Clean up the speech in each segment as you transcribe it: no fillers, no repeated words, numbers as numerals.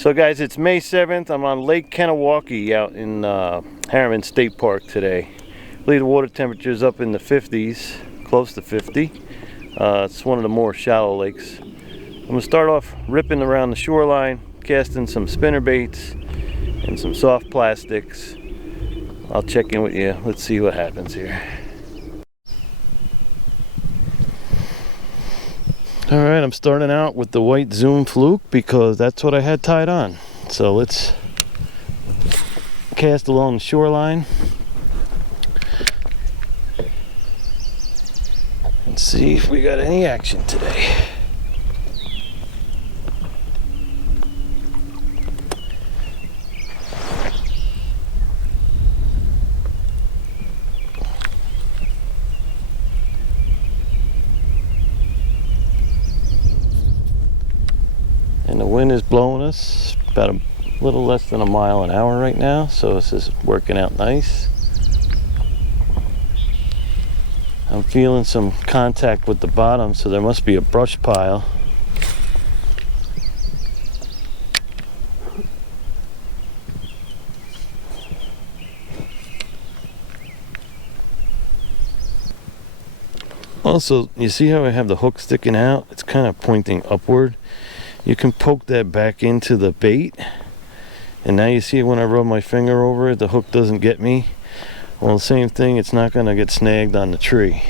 So guys, it's May 7th. I'm on Lake Kanawauke out in Harriman State Park today. I believe the water temperature is up in the 50s, close to 50. It's one of the more shallow lakes. I'm going to start off ripping around the shoreline, casting some spinner baits and some soft plastics. I'll check in with you. Let's see what happens here. Alright, I'm starting out with the white Zoom fluke because that's what I had tied on. So let's cast along the shoreline and see if we got any action today. And the wind is blowing us about a little less than a mile an hour right now, so this is working out nice. I'm feeling some contact with the bottom, so there must be a brush pile. Also, you see how I have the hook sticking out? It's kind of pointing upward. You can poke that back into the bait, and now you see when I rub my finger over it, the hook doesn't get me. Well, the same thing, it's not going to get snagged on the tree.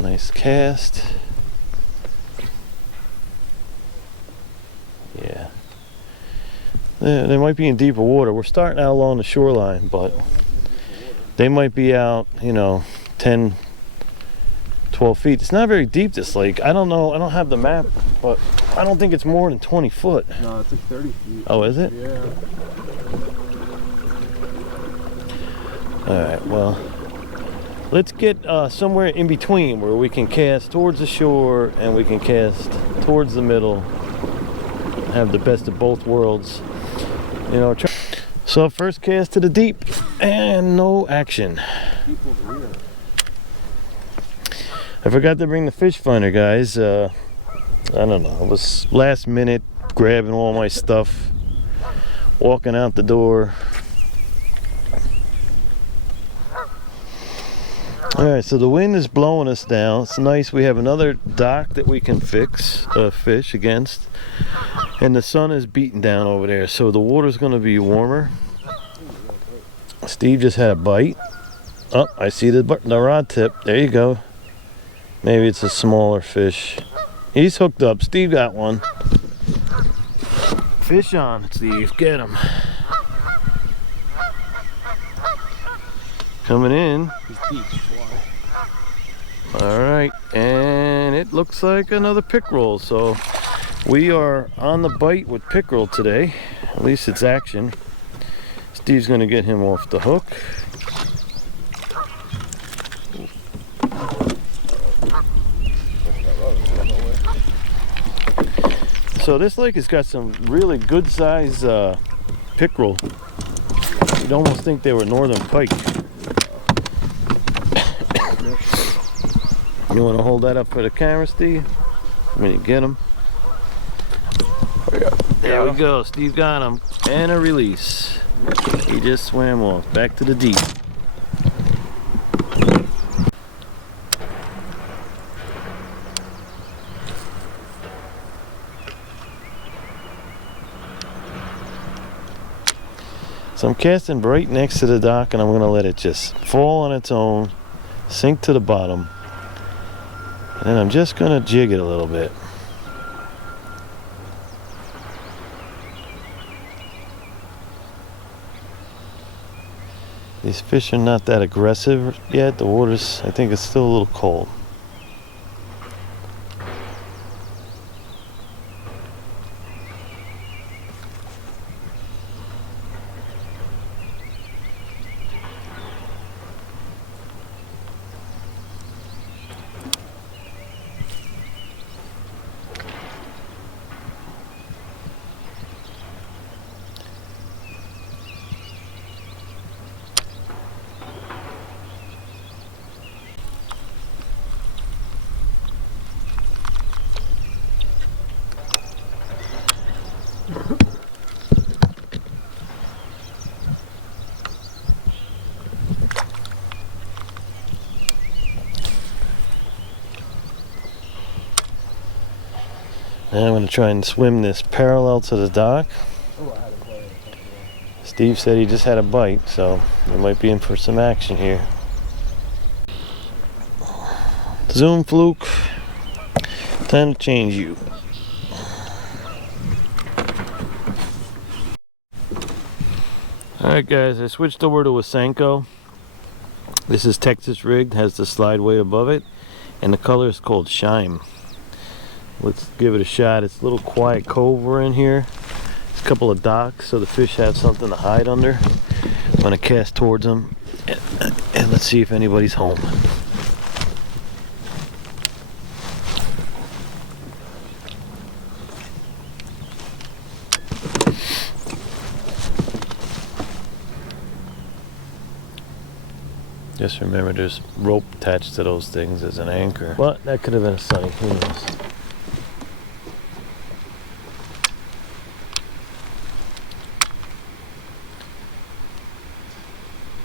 Nice cast. Yeah. They might be in deeper water. We're starting out along the shoreline, but they might be out, you know, 10, 12 feet. It's not very deep, this lake. I don't know. I don't have the map, but I don't think it's more than 20 foot. No, it's like 30 feet. Oh, is it? Yeah. Alright, well, let's get somewhere in between where we can cast towards the shore and we can cast towards the middle. Have the best of both worlds. You know, so first cast to the deep and no action. I forgot to bring the fish finder, guys. I don't know, it was last minute, grabbing all my stuff, walking out the door. Alright, so the wind is blowing us down. It's nice. We have another dock that we can fix fish against, and the sun is beating down over there, so the water's going to be warmer. Steve just had a bite. Oh, I see the rod tip. There you go. Maybe it's a smaller fish. He's hooked up. Steve got one. Fish on, Steve. Get him. Coming in. Alright, and it looks like another pickerel. So we are on the bite with pickerel today. At least it's action. Steve's going to get him off the hook. So this lake has got some really good size pickerel. You'd almost think they were northern pike. You want to hold that up for the camera, Steve? When you get them. There we go. Steve got him. And a release. He just swam off. Back to the deep. So I'm casting right next to the dock, and I'm going to let it just fall on its own, sink to the bottom, and then I'm just going to jig it a little bit. These fish are not that aggressive yet. The water's, I think it's still a little cold. Now I'm going to try and swim this parallel to the dock. Steve said he just had a bite, so we might be in for some action here. Zoom fluke. Time to change you. Alright guys, I switched over to a Sanko. This is Texas rigged, has the slide weight above it, and the color is called Shine. Let's give it a shot. It's a little quiet cove we're in here. It's a couple of docks so the fish have something to hide under. I'm going to cast towards them and let's see if anybody's home. Just remember there's rope attached to those things as an anchor. But that could have been a sunny, who knows.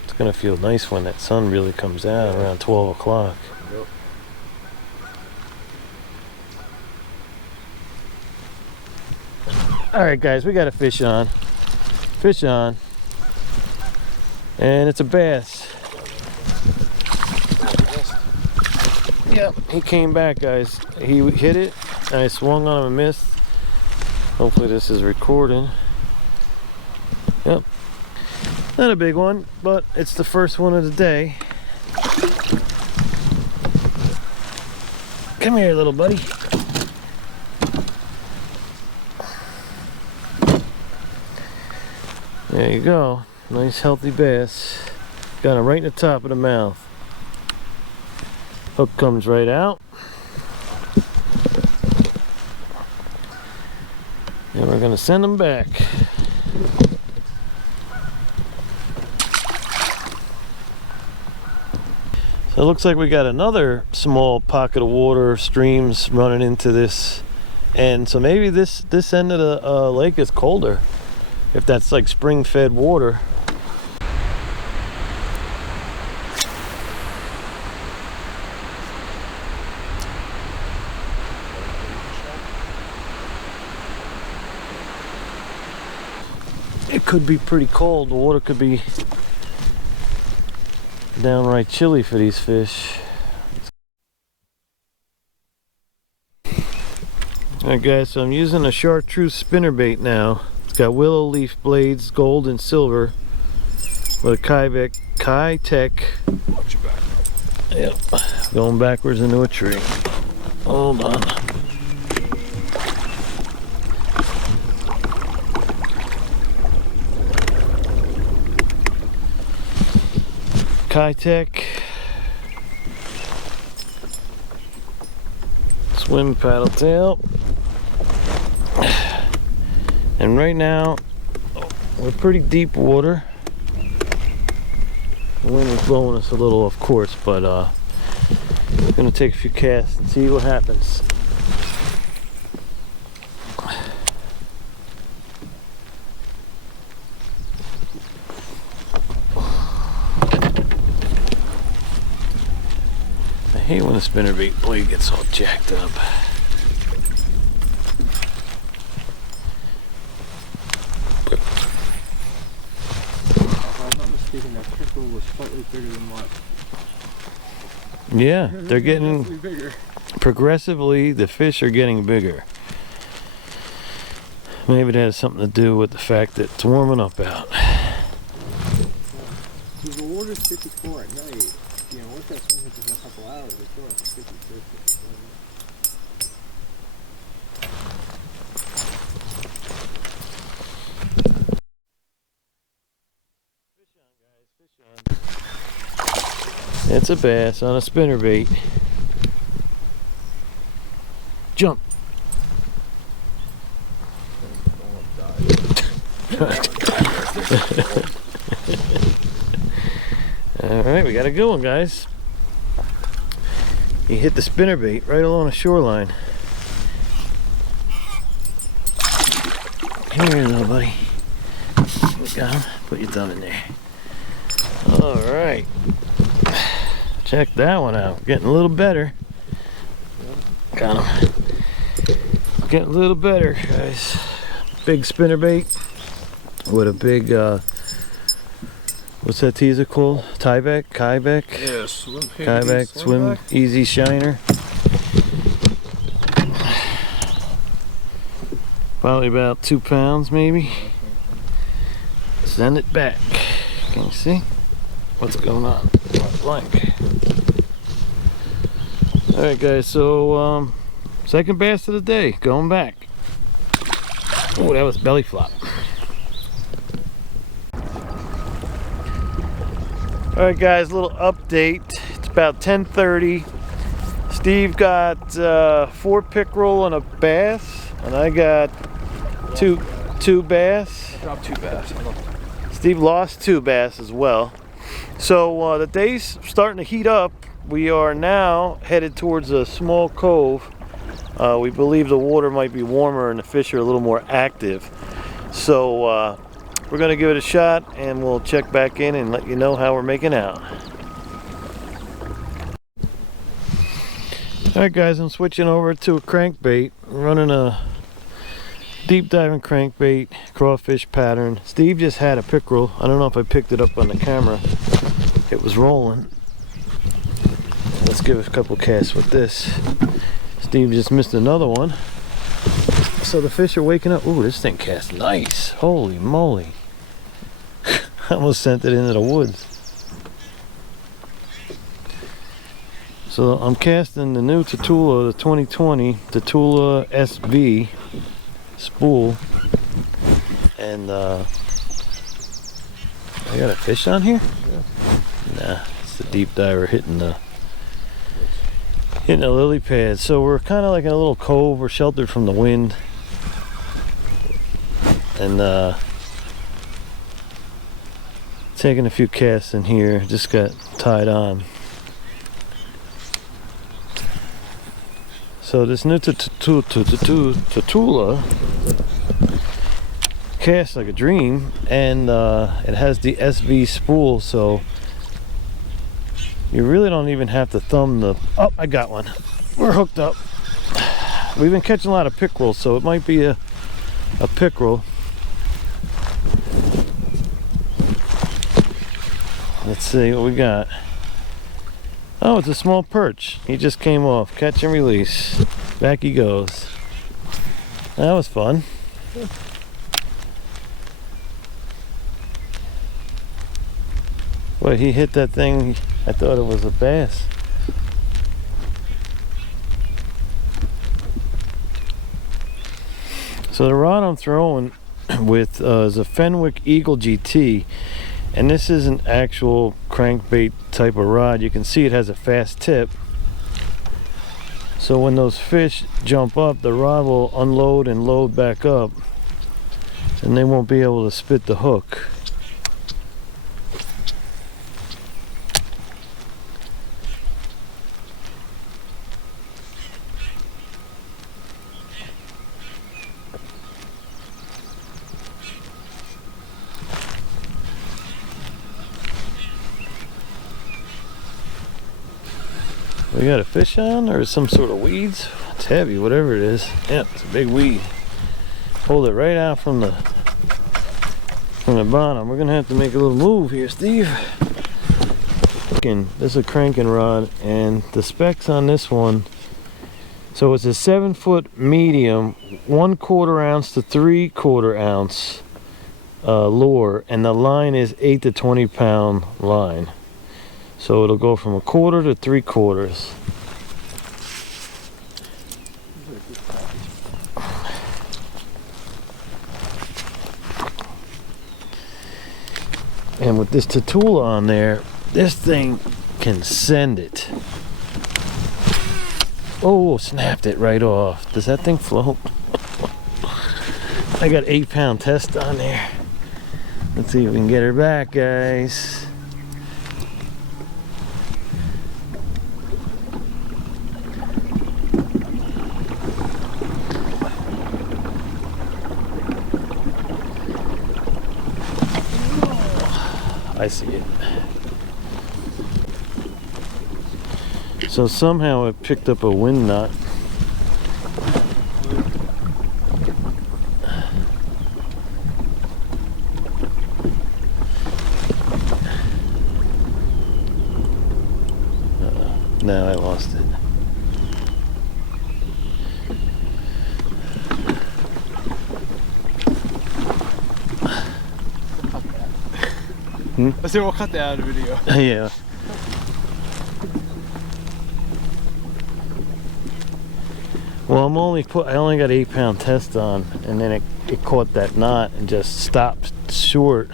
It's gonna feel nice when that sun really comes out around 12 o'clock. Yep. Alright guys, we got a fish on. Fish on. And it's a bass. Yep, he came back guys. He hit it, and I swung on him and missed. Hopefully this is recording. Yep. Not a big one, but it's the first one of the day. Come here, little buddy. There you go. Nice healthy bass. Got him right in the top of the mouth. Hook comes right out. And we're gonna send him back. So it looks like we got another small pocket of water, streams running into this end. So maybe this end of the lake is colder. If that's like spring-fed water. It could be pretty cold. The water could be downright chilly for these fish. Alright guys, so I'm using a chartreuse spinnerbait now. It's got willow leaf blades, gold and silver, with a Kitech. Watch your back. Yep, going backwards into a tree. Hold on. Kitech swim paddle tail, and right now we're pretty deep water. The wind is blowing us a little, of course, but we're gonna take a few casts and see what happens. I hate when the spinnerbait blade gets all jacked up. If I'm not mistaken, that pickerel was slightly bigger than what? Yeah, they're getting bigger. Progressively, the fish are getting bigger. Maybe it has something to do with the fact that it's warming up out. The water's 54 at night. You know, once that sun hits in a couple hours, it's going to 50. It's a bass on a spinnerbait. Jump. Alright, we got a good one, guys. He hit the spinnerbait right along the shoreline. Here, little buddy. Got him. Put your thumb in there. Alright. Check that one out. Getting a little better. Got him. Getting a little better, guys. Big spinnerbait with a big, what's that teaser called? Tyvek? Kyvek? Yeah, swim. Kyvek, swim easy shiner. Probably about 2 pounds, maybe. Send it back. Can you see what's going on? Blank. All right, guys. So second bass of the day, going back. Oh, that was belly flop. All right, guys. Little update. It's about 10:30. Steve got 4 pickerel and a bass, and I got two bass. I dropped 2 bass. Steve lost 2 bass as well. So the day's starting to heat up. We are now headed towards a small cove. We believe the water might be warmer and the fish are a little more active. So we're going to give it a shot and we'll check back in and let you know how we're making out. Alright guys, I'm switching over to a crankbait. I'm running a deep diving crankbait, crawfish pattern. Steve just had a pickerel. I don't know if I picked it up on the camera. It was rolling. Let's give it a couple casts with this. Steve just missed another one. So the fish are waking up. Ooh, this thing casts nice. Holy moly. I almost sent it into the woods. So I'm casting the new Tatula, the 2020 Tatula SV spool, and I got a fish on here? Yeah. Nah, it's the deep diver hitting the lily pad. So we're kind of like in a little cove. We're sheltered from the wind, and taking a few casts in here. Just got tied on. So this new Tatula casts like a dream, and it has the SV spool, so you really don't even have to thumb the... Oh, I got one. We're hooked up. We've been catching a lot of pickerel, so it might be a pickerel. Let's see what we got. Oh, it's a small perch. He just came off. Catch and release. Back he goes. That was fun. Boy, he hit that thing. I thought it was a bass. So the rod I'm throwing with is a Fenwick Eagle GT. And this is an actual crankbait type of rod. You can see it has a fast tip. So when those fish jump up, the rod will unload and load back up, and they won't be able to spit the hook. We got a fish on, or some sort of weeds? It's heavy, whatever it is. Yep, it's a big weed. Hold it right out from the bottom. We're gonna have to make a little move here, Steve. This is a cranking rod, and the specs on this one. So it's a 7-foot medium, 1/4 ounce to 3/4 ounce lure, and the line is 8 to 20 pound line. So it'll go from 1/4 to 3/4. And with this Tatula on there, this thing can send it. Oh, snapped it right off. Does that thing float? I got 8-pound test on there. Let's see if we can get her back, guys. I see it. So somehow it picked up a wind knot. No, I lost it. I say we'll cut that out of the video. Yeah. Well, I only got 8-pound test on, and then it caught that knot and just stopped short.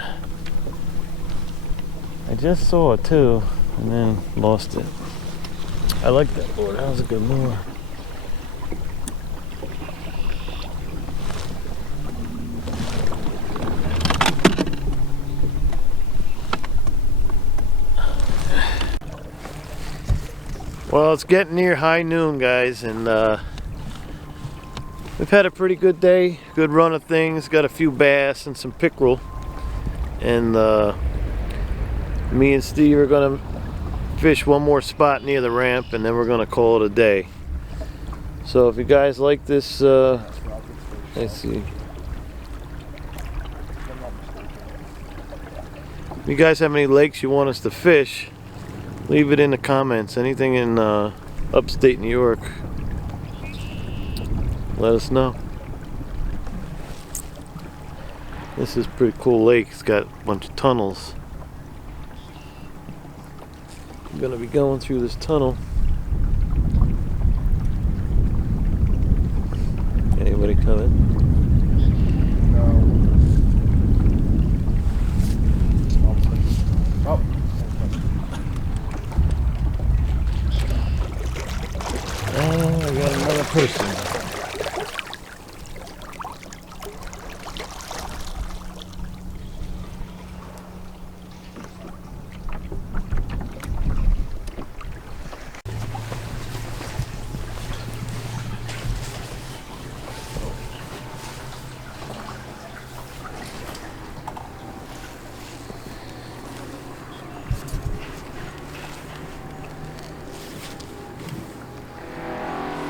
I just saw it too, and then lost it. I like that lure. That was a good lure. Well, it's getting near high noon, guys, and we've had a pretty good day, good run of things. Got a few bass and some pickerel, and me and Steve are gonna fish one more spot near the ramp, and then we're gonna call it a day. So if you guys like this, let's see. If you guys have any lakes you want us to fish, leave it in the comments. Anything in upstate New York, let us know. This is a pretty cool lake. It's got a bunch of tunnels. I'm gonna be going through this tunnel. Anybody coming? No. Oh. Oh, I got another person.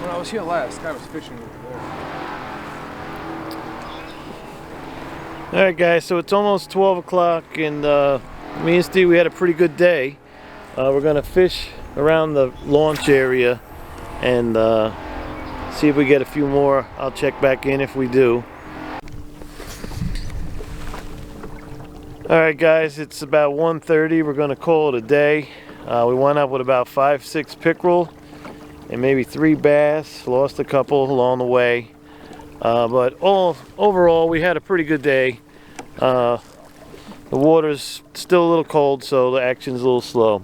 When I was here last, guy was fishing over there. Alright guys, so it's almost 12 o'clock, and me and Steve, we had a pretty good day. We're going to fish around the launch area and see if we get a few more. I'll check back in if we do. Alright guys, it's about 1:30. We're going to call it a day. We went up with about 5-6 pickerel and maybe 3 bass. Lost a couple along the way. But overall, we had a pretty good day. The water's still a little cold, so the action's a little slow.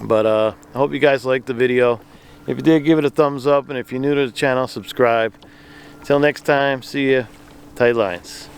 But I hope you guys liked the video. If you did, give it a thumbs up, and if you're new to the channel, subscribe. Till next time, see ya. Tight lines.